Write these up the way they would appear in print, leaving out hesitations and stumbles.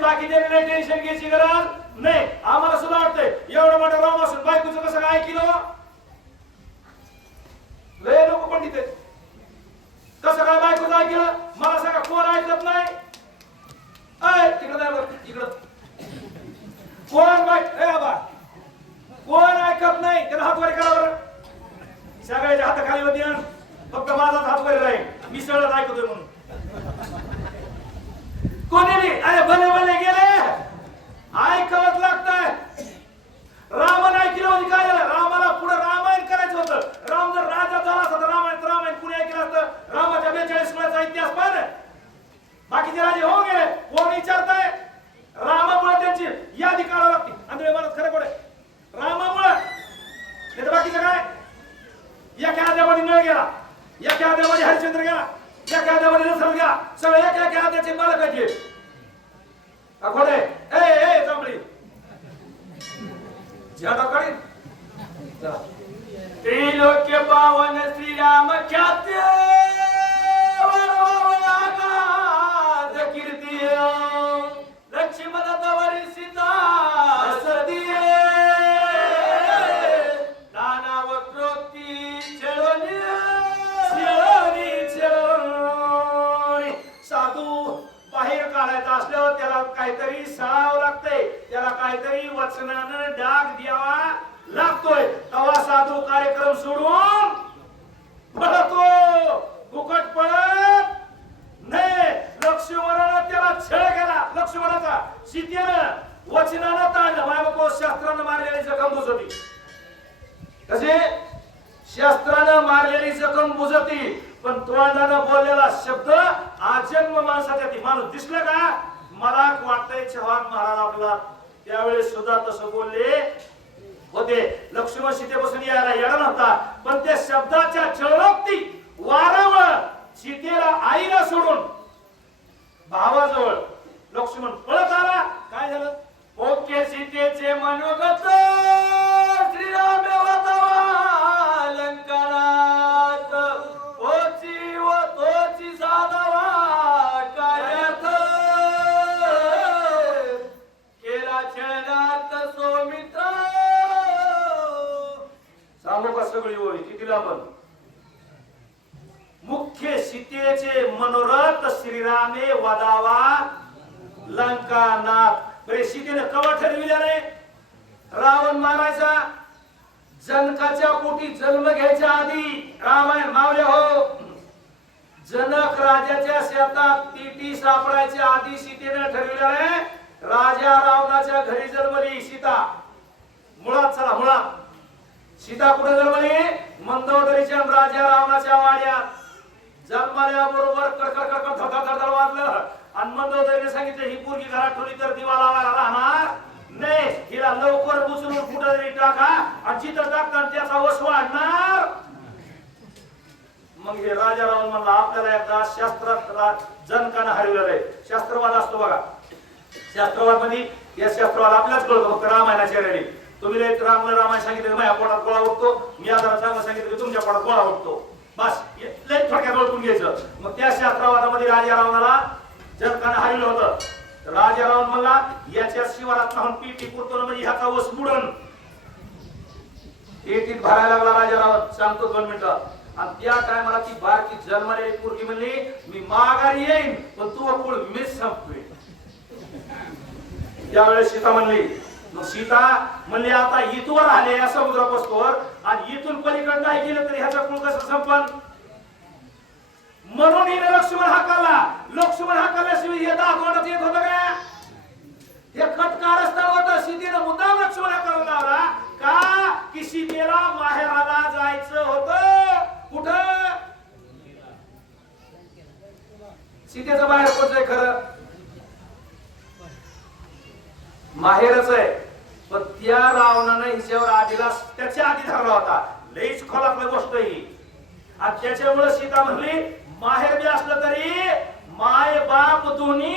बाकीचे टेन्शन घ्यायची गरज नाही. आम्हाला सुद्धा वाटतंय एवढं मोठं राम असून बायकोचं कसं काय केलं. लय लोक पंडित आहेत. कसं काय बायकोचं ऐकलं मला सांगा. कोण ऐकत नाही. तिकडं कोण बाबा कोण ऐकत नाही. त्याला हात वर करा बरं. सगळ्याच्या हाताखाली होती फक्त माझाच हात वर राहील. मी सगळं ऐकतोय म्हणून. कोणी अरे भले भले गेले ऐकावंच लागतंय. रामाने ऐकलं म्हणजे काय झालं. रामाला पुढे रामायण करायचं होतं. राम जर राजा झाला असता तर रामायण कुणी ऐकलं असतं. रामाच्या 42 मुलाचा इतिहास पाहिजे. बाकीचे राजे हो गेले. कोण विचारताय. रामामुळे त्यांची यादी काढावी लागते. आणि मला खरं पडे रामामुळे नाही तर बाकीचं काय. एका आद्यामध्ये नळ गेला. एका आद्यामध्ये हरिश्चंद्र गेला. एका आद्यामध्ये दशरथ गेला. सगळे एका आद्याचे मालक आहेत. खोडे ए चांबडी ज्यादा काढी त्रिलोक्य पावन श्रीराम ख्यात्य कीर्ती लक्ष्मण तवरी सीता सदिये नाना वक्रोक्ती छेळोनी साधू बाहेर काढायचं असल्यावर त्याला काहीतरी साव लागतंय. त्याला काहीतरी वचनानं डाग द्यावा लागतोय. तेव्हा साधू कार्यक्रम सोडून पळतो. फुकट पळत नाही. लक्ष्मणानं त्याला छळ केला. लक्ष्मणाचा सीतेनं वचनानं ताणलं. बाबा शास्त्रानं मारलेली जखम बुजती. कसे शास्त्रानं मारलेली जखम बुजती. पण तोंडानं बोललेला शब्द आजन्म माणसाच्या ती. माणूस दिसलं का मला वाटतंय चव्हाण महाराज आपला त्यावेळेस सुद्धा तसं बोलले होते. लक्ष्मण सीतेपासून यायला येणार नव्हता. पण त्या शब्दाच्या चळवळती वारंवार सीतेला आईला सोडून भावाजवळ लक्ष्मण पळत आला. काय झालं. ओके सीतेचे मनोगत श्रीराम वातावा लंकानात ओची व तोची साधावा कार्यार्थ केला छळनात सौमित्र. सांगू का सगळी ओळी कितीला पण. मुख्य सीतेचे मनोरथ श्रीरामे वदावा लंकानाथ. सीतेने कवा ठरविल्याने रावण मारायचा. जनकाच्या पोटी जन्म घ्यायच्या आधी रामायण मावले हो. जनक राजाच्या शेतात टीटी सापडायच्या आधी सीतेने ठरविल्याने राजा रावणाच्या घरी जन्मली सीता. मुळात चला मुळात सीता कुठे जन्मली. मंदोदरीच्या राजा रावणाच्या वाड्यात. जन्मल्याबरोबर कडकड कडकड धडधड वाजलं. आणि मंदोदरीने सांगितलं ही पोरगी घरात ठेवली तर दिवा लावायला राहणार नाही. हिला लवकर उचलून कुठं तरी टाका. आणि जिथं टाकता त्याचा वस वाढणार. मग हे राजा रावण म्हणला आपल्याला एकदा शास्त्रात जनकानं हरवलेलं आहे. शास्त्रवाद असतो बघा. शास्त्रवाद मध्ये या शास्त्रवाद आपल्याच कळतो. फक्त रामायणाच्या रेडी तुम्ही रामायण सांगितलं माझ्या पोटात गोळा उठतो. मी आता चांगलं सांगितलं की तुमच्या पोटात गोळा उठतो. बस लय थोडक्यात ओळखून घ्यायचं. मग त्या शास्त्रवादामध्ये राजा रावणाला जनकानं हरवलं होतं. राजा रावण म्हणला याच्या शिवारात राहून पीठी पुरतो म्हणजे ह्याचा वस बुडन. पेटीत भरायला लागला राजा रावण. सांगतो 2 मिनिटं. आणि त्या टायमाला ती बारकी जन्मलेली पोरगी म्हणली मी माघारी येईन पण तू कुळ मीच संपतोय. त्यावेळेस सीता म्हणली. मग सीता म्हणली आता इथवर आले या समुद्रापासून आणि इथून पलीकडे नाही गेलं तरी ह्याचा कुळ कसं संपन. म्हणून हिने लक्ष्मण हाकाला. लक्ष्मण हाकाल्याशिवाय हे दाखवण्यात येत होतं का. हे खटकार असता होतं. सीतेनं मुद्दाम लक्ष्मण हाकाला लावला का की सीतेला माहेराला जायचं होतं. कुठं सीतेचं बाहेर कोणतंय खरं माहेरच आहे. पण त्या रावणानं हिच्यावर आधीला त्याच्या आधी धरला होता. लईच खोलातली गोष्ट ही. आणि त्याच्यामुळे सीता म्हणली माहेर बी असलं तरी माय बाप दोन्ही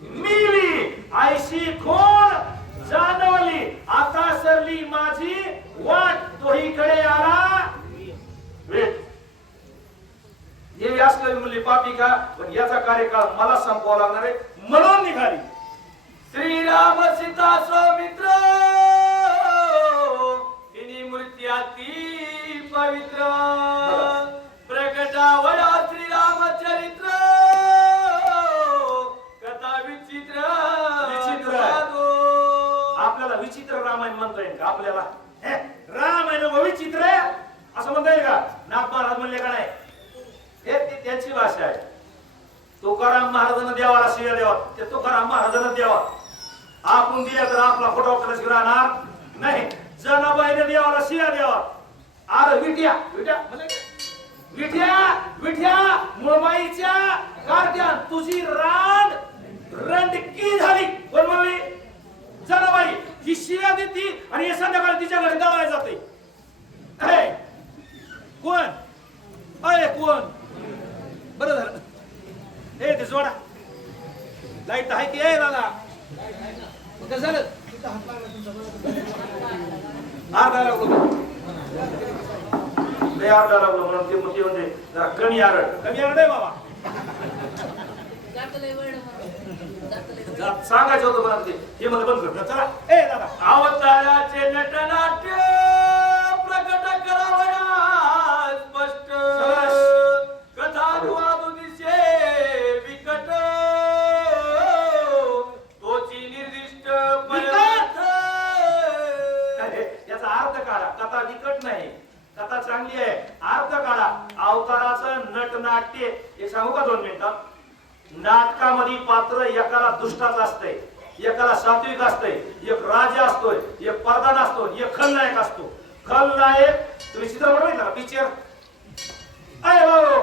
मिली. आईशी खोड जाणवली. आता सरली माझी वाट तोहीकडे आला भेट. हे असलं म्हणली पापी का पण याचा कार्यकाळ मला संपवावा लागणार आहे म्हणून निघाली. श्रीराम सीता सौमित्र इनी मूर्ती अति पवित्र प्रगटावया श्रीरामचरित्र कथा विचित्र विचित्र आपल्याला विचित्र रामायण म्हणता येईल का आपल्याला रामायण विचित्र असं म्हणता येईल का नाथ महाराज म्हणले का नाही हे त्यांची भाषा आहे तुकाराम महाराजांना देवाला शिव्या द्यावा ते तुकाराम महाराजांना द्यावा आपण दिल्या तर आपला खोटा कलश राहणार नाही जनाबाईने देवाला शिव्या द्यावा अरे विट्या विट्या विट्या विट्या मुळमाईच्या कारत्यान तुझी रांड रंडकी झाली कोण म्हणली जनाबाई ही शिव्या देती आणि हे संध्याकाळी तिच्या घरी दळायला जाते कोण अय कोण बरं झालं हे ते जोडा लाईट आहे की आहे दादा कसं झालं अर्धा लागलो लय अर्धा लागलो म्हणून ते मोठी म्हणजे जरा कमी आरड आहे बाबा सांगायचं होतं मला ते हे मला बंद कर चला ए दादा अवताराचे नटनाट्य प्रकट करावया स्पष्ट कथा द्वादुदिशे विकट तोची निर्दिष्ट पदार्थ याचा अर्थ काढा कथा विकट नाही कथा चांगली आहे अर्थ काढा अवताराचं नटनाट्य हे सांगू का 2 मिनिटं नाटकामध्ये पात्र एकाला दुष्टाच असते एकाला सात्विक असते एक राजा असतोय एक प्रधान असतो एक खलनायक असतो खलनायक तुम्ही चित्रपट बघितला पिक्चर अरे बाबू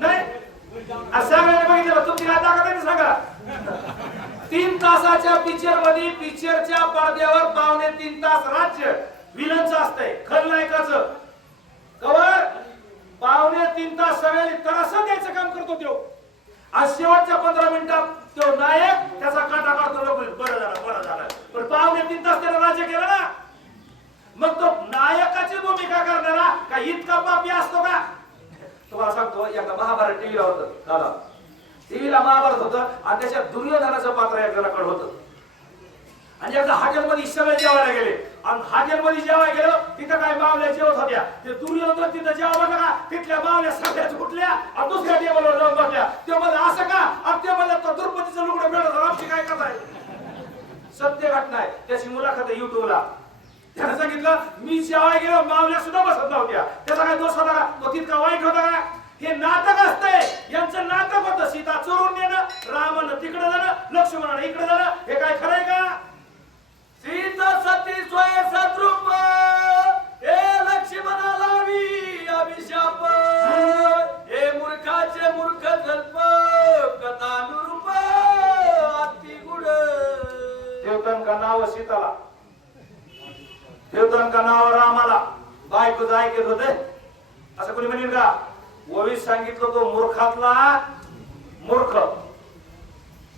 नाही सांगायला बघितलं तुमची काय ताकद आहे सांगा 3 तासाच्या पिक्चर मध्ये पिक्चरच्या पडद्यावर 2.5 तास राज्य विलनचं असतंय खलनायकाचं कवर 2.5 तास सगळ्यांनी तरासा द्यायचं काम करतो तो आज शेवटच्या 15 मिनिटात तो नायक त्याचा काटा काढतो बरं झालं पण 2.5 तास त्याला राज्य केलं ना मग तो नायकाची भूमिका करणारा का इतका पापी असतो का तुम्हाला सांगतो एकदा महाभारत टीव्हीला होतं दादा टीव्हीला महाभारत होतं आणि त्याच्यात दुर्योधनाचं पात्र एकजणाकडे होतं आणि एकदा हॉटेलमध्ये सगळे जेवायला गेले आणि हॉटेलमध्ये जेवायला गेलो तिथं काय मावल्या जेवत होत्या ते दुर्योधन तिथं जेवा बघा का तिथल्या मावल्या सगळ्याच उठल्या आणि दुसऱ्या टेबलवर जाऊन बसल्या ते म्हणलं असं का आणि ते म्हणलं तो द्रौपदीचं लुगडं मिळत आमची काय कथा आहे सत्य घटना आहे त्याची मुलाखत आहे युट्यूबला त्याने सांगितलं मी जेवायला गेलो मावल्या सुद्धा बसत नव्हत्या त्याचा काय दोष होता का तो तितका वाईट होता का हे नाटक असतंय यांचं नाटक होतं सीता चोरून नेणं रामानं तिकडे जाणं लक्ष्मणानं इकडे जाणं हे काय खरंय का सीता सती स्वय सद्रूप हे लक्ष्मणा लावी अभिशाप हे मूर्खाचे मूर्ख जल्प कथानुरूप अति गुड देवतन का नाव सीताला देवतन का नाव रामाला बायको ऐकत होते असं कोणी म्हणेल का ओवीस सांगितलं तो मूर्खातला मूर्ख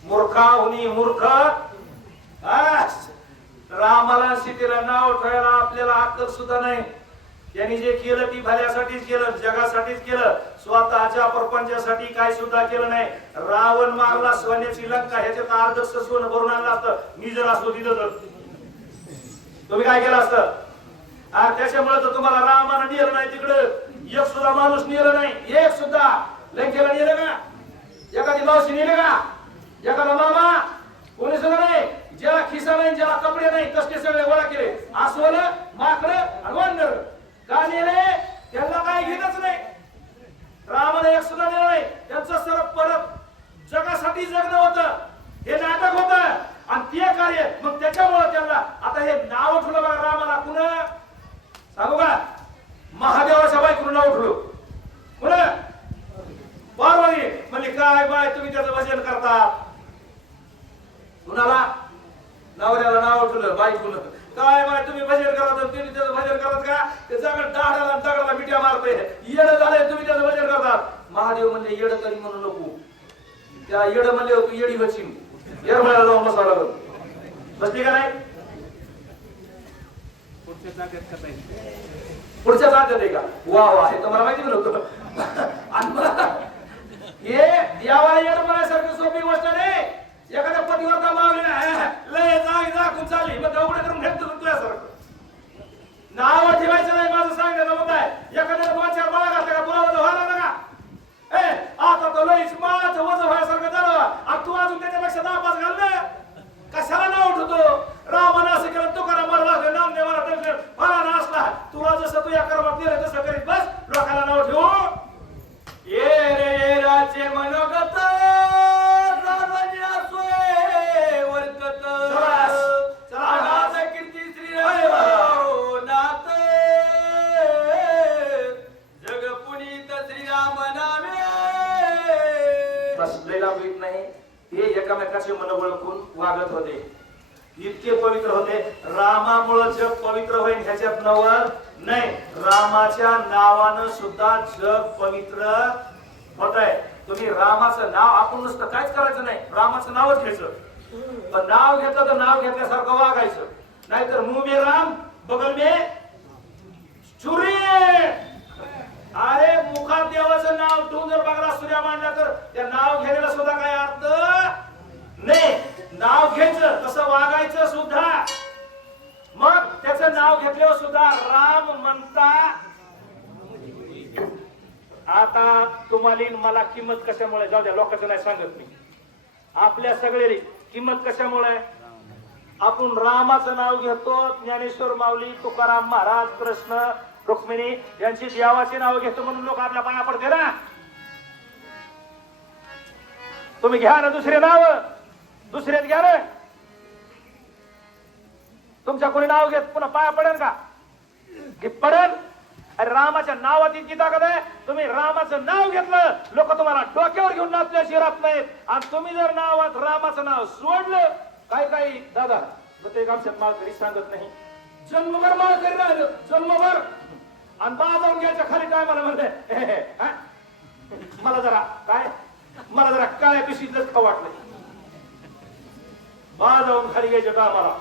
मूर्खाहुनी मूर्ख रामाला सीतेला नाव ठेवायला आपल्याला अक्कल सुद्धा नाही त्यांनी जे केलं ती भल्यासाठीच केलं जगासाठीच केलं स्वतःच्या प्रपंचासाठी काय सुद्धा केलं नाही रावण मारला सोन्याची लंका ह्याच्यात अर्धक्ष सोनं भरून आणलं असतं मी जर असतो तिथं तर तुम्ही काय केलं असतं आणि त्याच्यामुळे तर तुम्हाला रामानं नेलं नाही तिकडं एक सुद्धा माणूस नेलं नाही एक सुद्धा लंकेला नेलं का एखादी मावशी नेले का एखादा मामा कोणी सुद्धा नाही ज्याला खिसा नाही ज्याला कपडे नाही तसले सगळे गोळा केले अस्वल माकड आणि वानर का नेले त्यांना काय घेतच नाही रामाने एक सुद्धा नेलं नाही त्यांचं सर्व परत जगासाठी जगणं होतं हे नाटक होतं आणि ते कार्य मग त्याच्यामुळे त्यांना आता हे नाव ठेवलं बघा रामाला कुणा सांगू का महादेवाच्या बायकोनं नाव ठेवलं कुणा पार्वती म्हणजे काय बाय तुम्ही त्याचं भजन करता कुणाला नवऱ्याला नाव ठेवलं बायकोनं काय बाय तुम्ही भजन करता तुम्ही त्याचं भजन करतात का ते जगत डाळाला दगडाला मिठ्या मारते येड झालंय तुम्ही त्याचं भजन करतात महादेव म्हणजे येड कधी म्हणू नको त्या येड म्हणले तू येडी वचिन येरमाळ्याला जाऊन बसावं लागत बसली का नाही पुढच्या जागेत आहे का वा वा हे तुम्हाला माहिती नव्हतं हे देवाला येड म्हणायसारखी सोपी गोष्ट नाही एखाद्या पतिव्रता मावली डोकं उघडं करून घेतो तुझ्यासारखं. नाव ठेवायचं नाही माझं सांगण्याचं होत आहे. एखाद्याला 2-4 बाळा घातल्या का तुला वजन व्हायला ना का? आता तो लईच माझं वजन व्हायसारखं झालं आणि तू अजून त्याच्यापेक्षा 10-5 घाललं. कशाला नाव उठवतो? रामानं असं केलं, तुकाराम मला नामदेवाला टेन्शन फलाना असला. तुला जसं तू या कर्मात दिलं तसं करीत बस, लोकांना नाव ठेवू. ये रे राजे मनोगत वर्तत अनाथ कीर्ती श्रीराम नाथ जग पुनीत श्रीराम नामे. बसलेला बीत नाही. हे एकामेकाचे मन ओळखून वागत होते. इतके पवित्र होते. रामामुळे जग पवित्र होईल ह्याच्यात नवर नाही. रामाच्या नावानं सुद्धा जग पवित्र होत आहे. तुम्ही रामाचं नाव आपण नुसतं काहीच करायचं नाही, रामाचं नावच घ्यायचं. पण नाव घेतलं तर नाव घेतल्यासारखं वागायचं. नाहीतर मुंह में राम बगल में चुरी. अरे मुखात देवाचं नाव ठेवून जर बघला सूर्या मांडला तर त्या नाव घेण्याला सुद्धा काय अर्थ नाही. नाव घ्यायचं तसं वागायचं सुद्धा. मग त्याचं नाव घेतल्यावर सुद्धा राम म्हणता. आता तुम्हाला मला किंमत कशामुळे, जाऊ द्या लोकांचं नाही सांगत मी, आपल्या सगळे किंमत कशामुळे. आपण रामाचं नाव घेतो. ज्ञानेश्वर माऊली, तुकाराम महाराज, कृष्ण, रुक्मिणी यांची देवाची नाव घेतो म्हणून लोक आपल्या पाया पडते ना. तुम्ही घ्या ना दुसरे नाव, दुसऱ्यात घ्या ना. तुमच्या कोणी नाव घेत पुन्हा पाया पडेल का? पडेल. अरे रामाच्या नावात इतकी ताकद आहे. तुम्ही रामाचं नाव घेतलं, लोक तुम्हाला डोक्यावर घेऊन नाचल्याशिवाय राहत नाहीत. आणि तुम्ही जर नावात रामाचं नाव सोडलं, काही दादा प्रत्येक आमच्यात माळकरी सांगत नाही, जन्मभर माळकरी राहिलं, जन्मभर. आणि बाजावून घ्यायच्या खाली टायमाला म्हणले मला जरा काय पिशीतलंच खाऊ वाटलं. बाजावून खाली घ्यायच्या टायमाला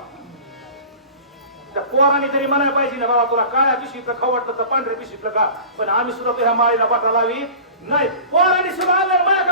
त्या पोरांनी तरी म्हणायला पाहिजे ना, बाबा तुला काळ्या पिशीतलं खाऊ वाटलं तर पांढऱ्या पिशीतलं का. पण आम्ही सुद्धा तुझ्या माळीला बाटा लावी नाही. पोरांनी सुद्धा आलं माझ्या